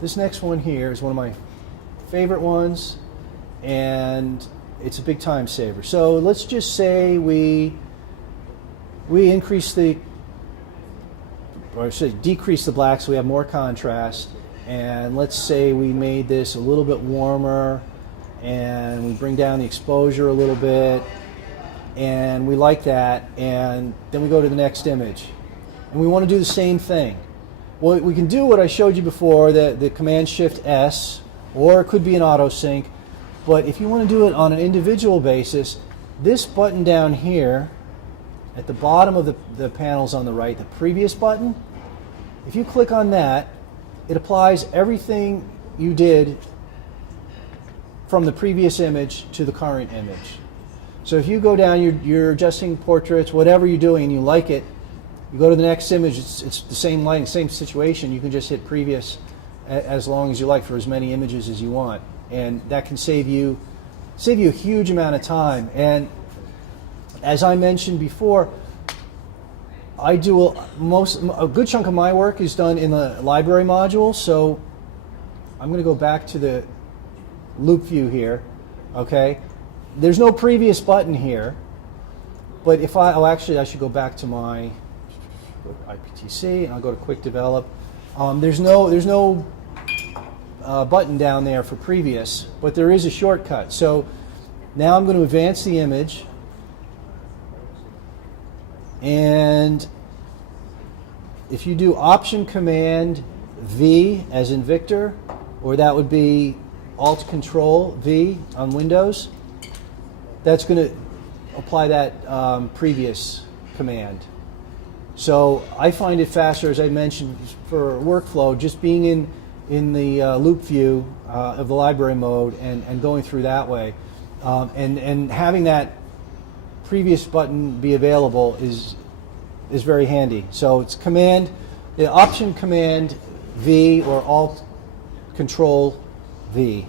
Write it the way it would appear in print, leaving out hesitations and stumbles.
This next one here is one of my favorite ones, and it's a big time saver. So let's just say we increase the, or I should decrease the black so we have more contrast, and let's say we made this a little bit warmer, and we bring down the exposure a little bit, and we like that, and then we go to the next image, and we want to do the same thing. Well, we can do what I showed you before, the Command-Shift-S, or it could be an auto sync, but if you want to do it on an individual basis, this button down here at the bottom of the panels on the right, the previous button, if you click on that, it applies everything you did from the previous image to the current image. So if you go down, you're adjusting portraits, whatever you're doing, and you like it, you go to the next image, it's the same lighting, same situation, you can just hit previous as long as you like for as many images as you want. And that can save you a huge amount of time. And as I mentioned before, I do a good chunk of my work is done in the library module, so I'm going to go back to the loop view here, okay? There's no previous button here, but if actually I should go back to my IPTC, and I'll go to Quick Develop. There's no button down there for previous, but there is a shortcut. So now I'm going to advance the image, and if you do Option Command V as in Victor, or that would be Alt Control V on Windows, that's going to apply that previous command. So I find it faster, as I mentioned, for workflow, just being in the loop view of the library mode and going through that way. And having that previous button be available is very handy. So it's Option Command V or Alt Control V.